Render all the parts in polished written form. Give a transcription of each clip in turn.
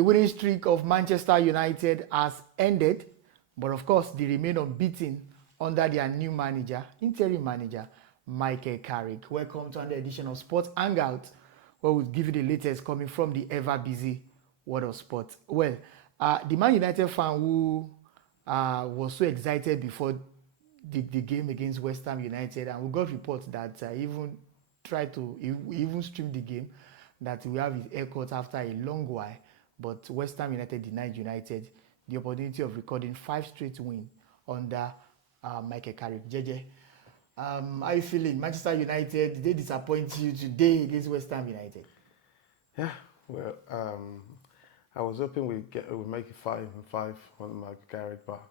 The winning streak of Manchester United has ended, but of course, they remain unbeaten under their new manager, interim manager, Michael Carrick. Welcome to another edition of Sports Hangout, where we'll give you the latest coming from the ever-busy world of sports. Well, the Man United fan who was so excited before the game against West Ham United, and we got reports that he even streamed the game, that we have his haircut after a long while. But West Ham United denied United the opportunity of recording 5 straight wins under Michael Carrick. JJ, how are you feeling? Manchester United, did they disappoint you today against West Ham United? Yeah, well, I was hoping we'd make it 5-5 on Michael Carrick, but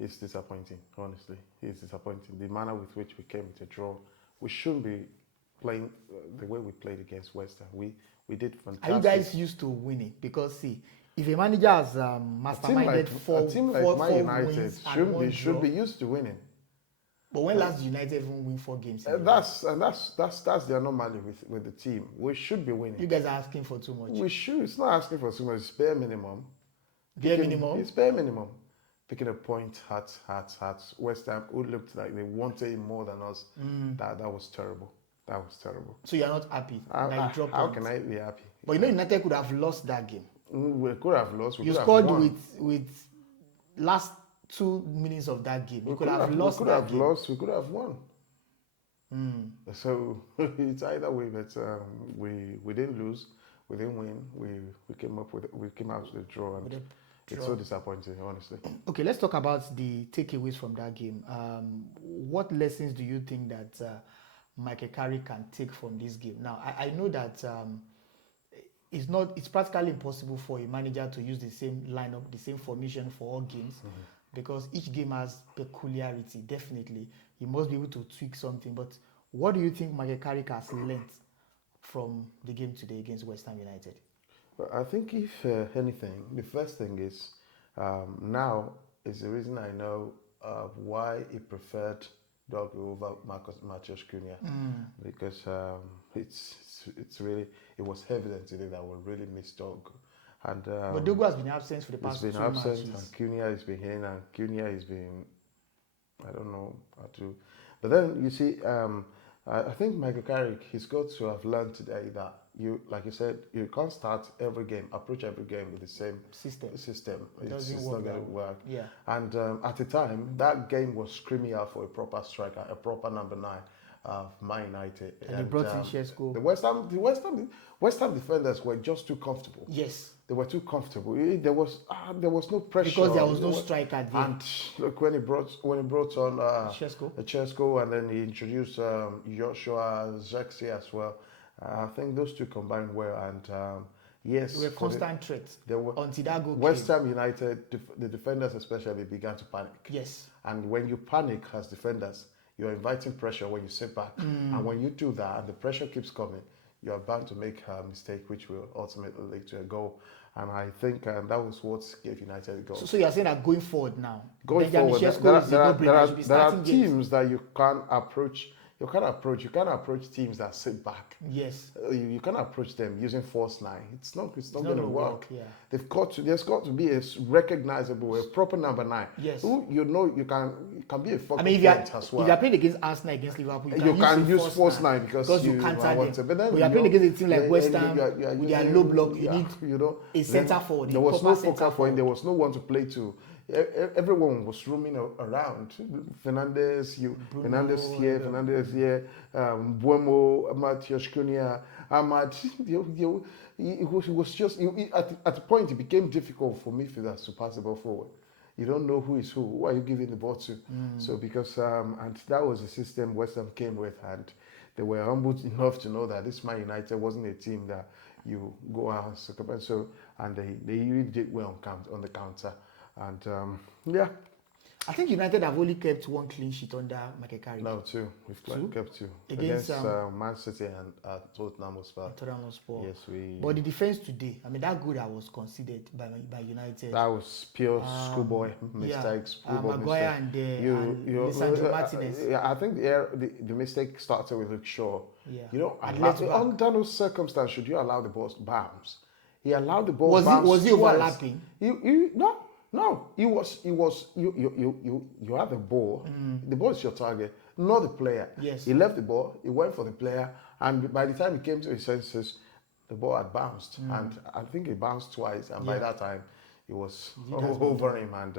it's disappointing, honestly. It's disappointing. The manner with which we came to draw, we shouldn't be playing the way we played against West Ham. We did fantastic. Are you guys used to winning? Because see, if a manager has masterminded a team like Man United should be used to winning. But when last United even win 4 games? That's the anomaly with the team. We should be winning. You guys are asking for too much. We should. It's not asking for too much. It's bare minimum. Minimum? It's bare minimum. Picking a point, hats. West Ham, who looked like they wanted it more than us. That was terrible. That was terrible. So you're not happy? How can I be happy? But you know United could have lost that game. We could have lost. You scored with last 2 minutes of that game. You could have lost. We could have lost. We could have won. So it's either way, but we didn't lose. We didn't win. We came out with the draw, and it's so disappointing, honestly. Okay, let's talk about the takeaways from that game. What lessons do you think that Michael Carrick can take from this game? Now, I know that it's practically impossible for a manager to use the same lineup, the same formation for all games, because each game has peculiarity. Definitely, he must be able to tweak something. But what do you think Michael Carrick has learned from the game today against West Ham United? Well, I think if anything, the first thing is now is the reason I know why he preferred Doug over Matheus Cunha, because it's really, it was evident today that we really missed Doug. And but Doug has been absent for the past 2 matches. He's been absent, and Cunha has been in, and Cunha has been, I don't know how to. But then you see, I think Michael Carrick, he's got to have learned today that like you said, you can't approach every game with the same system. It's not going to work. Yeah. And at the time, that game was screaming out for a proper striker, a proper number 9 of Man United. And they brought in Shesko. The West Ham defenders were just too comfortable. Yes. They were too comfortable. There was no pressure because there was no striker there. And look, when he brought on Shesko, and then he introduced Joshua Zexi as well. I think those two combined well, and yes, they were constant threats until that goal West Ham United, the defenders especially, began to panic. Yes. And when you panic as defenders, you're inviting pressure when you sit back. And when you do that, and the pressure keeps coming, you are bound to make a mistake, which will ultimately lead to a goal. And I think that was what gave United a goal. So you're saying that going forward now, there are teams that you can't approach. You can't approach teams that sit back. Yes. You can't approach them using false 9. It's not going to work. Yeah. There's got to be a recognizable, a proper number 9. Yes. Who you can be a focal point as well. If you're playing against Arsenal, against Liverpool, you can use false 9 because you can't them. But then you're playing against a team like West Ham, with their low block, you need a centre forward. There was no focal point. There was no one to play to. Everyone was roaming around. Fernandez here, Buemo, Matheus Cunha, Ahmad. It was just at the point it became difficult for midfielders to pass the ball forward. You don't know who is who. Who are you giving the ball to? So because and that was the system West Ham came with, and they were humble enough to know that this Man United wasn't a team that you go out and suck up. And so they really did well on the counter. And I think United have only kept 1 clean sheet under Michael Carrick. No, 2. We've kept 2 against Man City and Tottenham Hotspur. Yes, But the defense today, I mean, that goal that was conceded by United. That was pure schoolboy mistakes. Maguire and Lisandro Martinez. I think the mistake started with Luke Shaw. Yeah. Under those circumstances, should you allow the ball to bounce? He allowed the ball Was bounce he twice. overlapping? No. He was. You have the ball. The ball is your target, not the player. Yes. He left the ball. He went for the player, and by the time he came to his senses, the ball had bounced, and I think it bounced twice. And by that time, it was over him. And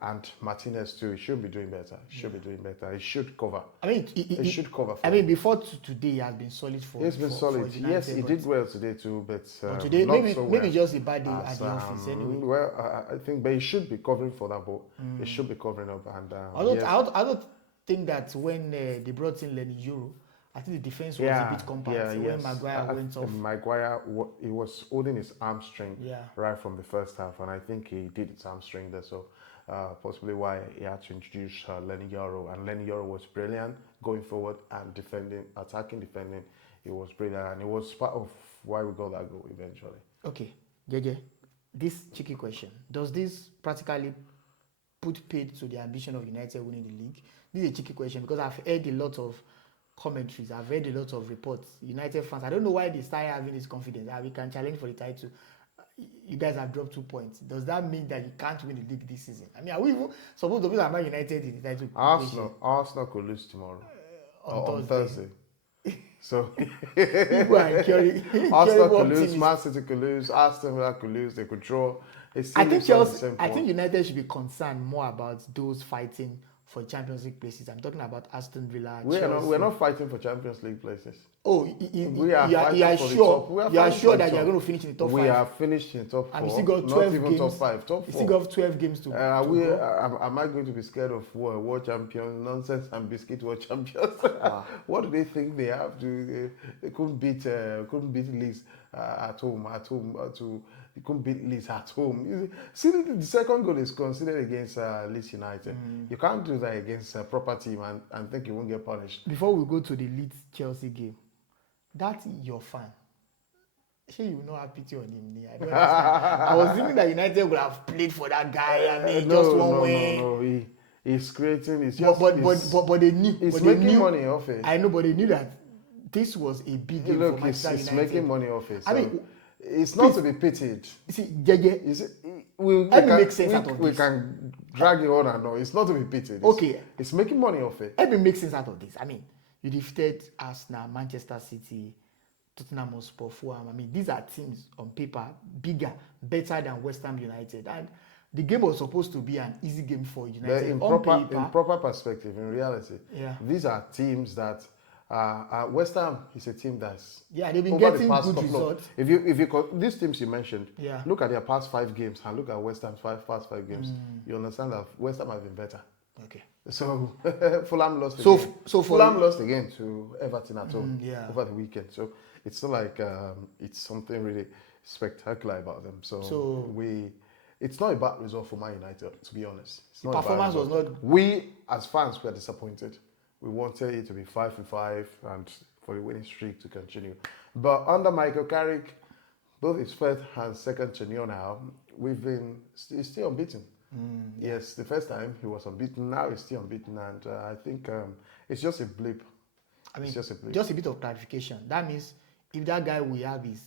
and Martinez too. He should be doing better. He should cover. I mean, he should cover. I mean, before today, he has been solid for. He's been solid. For United, yes, he did well today too, but today not maybe so well maybe just a bad day at the office anyway. Well, I think, but he should be covering for that ball. He should be covering up. And I don't think that when they brought in Lenny Euro, I think the defense was a bit compact. When Maguire went off. Maguire, he was holding his hamstring Yeah. right from the first half, and I think he did his hamstring there. So possibly why he had to introduce Lenny Euro, and Lenny Euro was brilliant going forward and defending. He was brilliant, and it was part of why we got that goal eventually. Okay, JJ, this cheeky question: does this practically put paid to the ambition of United winning the league? This is a cheeky question because I've heard a lot of commentaries, I've read a lot of reports. United fans, I don't know why they started having this confidence that we can challenge for the title. You guys have dropped 2 points. Does that mean that you can't win the league this season? I mean, are we even supposed to be about United in the title? Arsenal could lose tomorrow on Thursday. So people are carrying Arsenal could lose, Man City could lose, Aston Villa could lose, they could draw. I think Chelsea, I think United should be concerned more about those fighting for Champions League places. I'm talking about Aston Villa. We're not fighting for Champions League places. Oh, you are sure that you are going to finish in the top 5? We are finished in the top 4. And you still got 12 games. Top 5, top 4. You still got 12 games to go. Am I going to be scared of world champions nonsense and biscuit world champions? What do they think they have to? They couldn't beat Leeds at home. They couldn't beat Leeds at home. See, the second goal is considered against Leeds United. You can't do that against a proper team and think you won't get punished. Before we go to the Leeds Chelsea game, that's your fan. Sure, you will not have pity on him. I don't understand. I was thinking that United would have played for that guy and they just won't win. No. He's creating. It's just, but they knew. He's making money off it. I know, but they knew that this was a big game for Manchester United. He's making money off it. So I mean, it's not to be pitied. See, JJ, we can drag it on and on. It's not to be pitied. It's making money off it. Let me make sense out of this. I mean, you defeated Arsenal, Manchester City, Tottenham Hotspur, Fulham. I mean, these are teams on paper bigger, better than West Ham United. And the game was supposed to be an easy game for United. In proper perspective, in reality, these are teams that West Ham is a team that's they've been getting good results. If you these teams you mentioned, look at their past 5 games and look at West Ham's past 5 games, you understand that West Ham have been better. Okay. So Fulham lost again. Fulham lost again to Everton at home over the weekend. So it's not like it's something really spectacular about them. So it's not a bad result for Man United, to be honest. It's not performance was not. We as fans were disappointed. We wanted it to be 5-5 and for the winning streak to continue. But under Michael Carrick, both his first and second tenure now, he's still unbeaten. Yes, the first time he was unbeaten, now he's still unbeaten, and I think it's just a blip. I mean, just a bit of clarification. That means if that guy we have his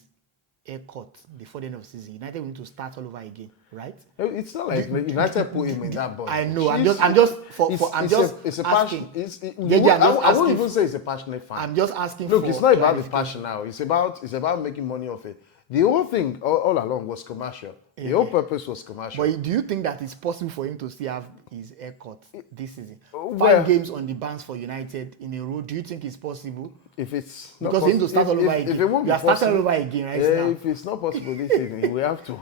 haircut before the end of the season, United will need to start all over again, right? It's not like United put him in that box. I know. I'm just asking. I won't even say he's a passionate fan. I'm just asking. Look, it's not about the passion now. It's about making money off it. The whole thing all along was commercial. The whole purpose was commercial. But do you think that it's possible for him to still have his haircut this season? 5 games on the banks for United in a row. Do you think it's possible? If it's not because him to start all over again. You are starting all over again right now. If it's not possible this season, we have to.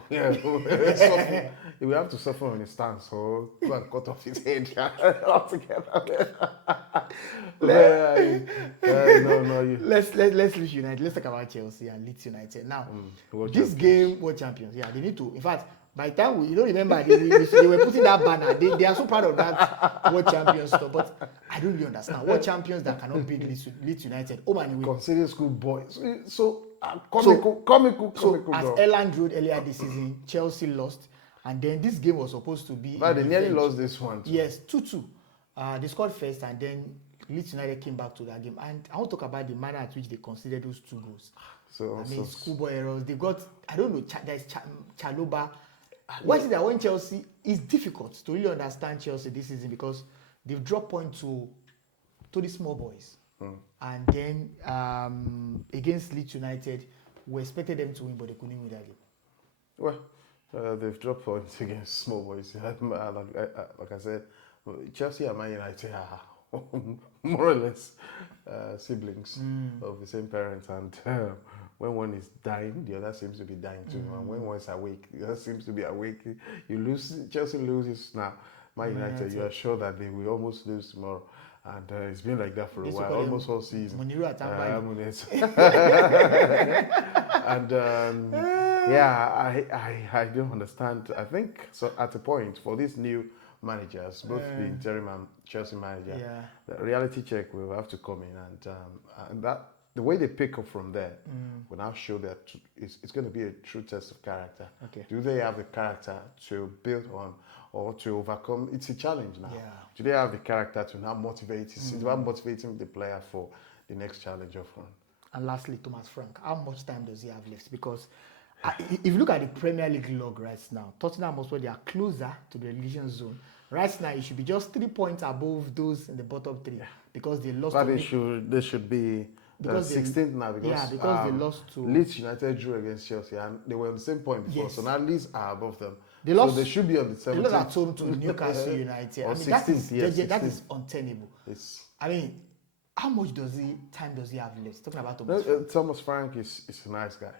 We have to suffer on his stance or go and cut off his head altogether. Let's leave United. Let's talk about Chelsea and Leeds United now. This game, world champions. Yeah, they need to. In fact, by the time you don't remember, they were putting that banner. They are so proud of that world champions stuff. But I don't really understand. World champions that cannot beat Leeds United. Oh man, consider school boys. So comical. As Erland wrote earlier this season, Chelsea lost, and then this game was supposed to be. But they nearly lost this one too. Yes, 2-2. They scored first, and then Leeds United came back to that game. And I want to talk about the manner at which they considered those 2 goals. I mean, schoolboy errors. They've got, I don't know, there's Chaloba. Why is it that when Chelsea, it's difficult to really understand Chelsea this season because they've dropped points to the small boys. And then against Leeds United, we expected them to win, but they couldn't win that game. Well, they've dropped points against small boys. Like I said, Chelsea and Man United are more or less siblings of the same parents, and when one is dying, the other seems to be dying too. And when one's awake, the other seems to be awake. You lose, Chelsea loses now. Man United, you are sure that they will almost lose tomorrow. And it's been like that for a while, almost all season. And I don't understand. I think so. At a point for these new managers, both the interim and Chelsea manager, the reality check will have to come in, and that the way they pick up from there will now show that it's going to be a true test of character. Okay. Do they have the character to build on or to overcome? It's a challenge now. Yeah. Do they have the character to now motivate? It's about motivating the player for the next challenge of one. And lastly, Thomas Frank, how much time does he have left? Because if you look at the Premier League log right now, Tottenham Hotspur, they are closer to the relegation zone. Right now, it should be just 3 points above those in the bottom three because they lost. But they should be 16th now because they lost to Leeds United drew against Chelsea and they were on the same point before. Yes. So now Leeds are above them. So they should be on the 17th. They lost at home to Newcastle United. Or 16th, that is untenable. I mean, how much time does he have left? Talking about Thomas Frank is a nice guy.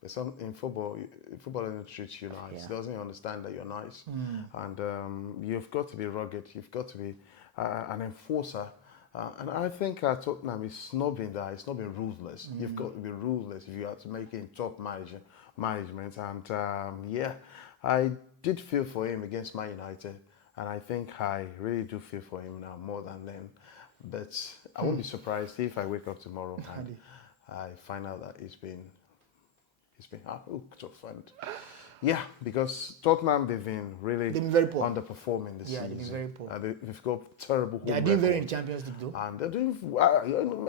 There's some in football doesn't treat you nice. He doesn't understand that you're nice. And you've got to be rugged. You've got to be an enforcer. And I think Tottenham is not being that. It's not being ruthless. You've got to be ruthless if you are to make it in top management. And I did feel for him against Man United. And I think I really do feel for him now more than then. But I won't be surprised if I wake up tomorrow and I find out that he's been hooked up. And because Tottenham, they've been very poor. Underperforming this season. They've been very poor. They've got terrible. They are doing very in the Champions League though. And they're doing.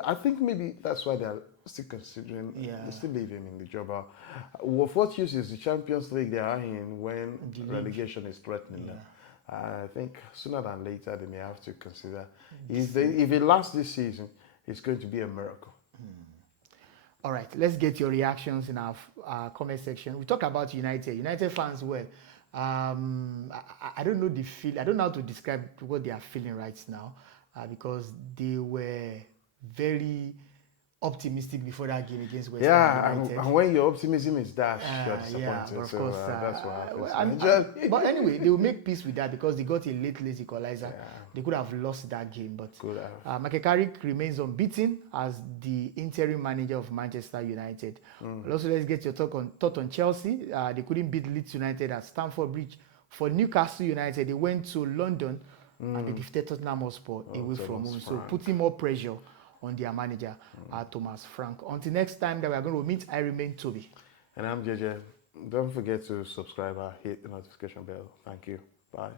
I think maybe that's why they're still considering. They still leave him in the job. What use is the Champions League they are in when relegation is threatening them? I think sooner than later they may have to consider. If it lasts this season, it's going to be a miracle. All right, let's get your reactions in our comment section. We talked about United fans. Well, I don't know the feel. I don't know how to describe what they are feeling right now because they were very optimistic before that game against West Ham United. And when your optimism is dashed, you're disappointed. Of course, that's what happens. But anyway, they will make peace with that because they got a late equalizer. They could have lost that game, but Michael Carrick remains unbeaten as the interim manager of Manchester United. Also, let's get your thought on Chelsea. They couldn't beat Leeds United at Stamford Bridge. For Newcastle United, they went to London and they defeated Tottenham Hotspur away from home. So putting more pressure on their manager, Thomas Frank. Until next time that we are going to meet, I remain Toby. And I'm JJ. Don't forget to subscribe and hit the notification bell. Thank you. Bye.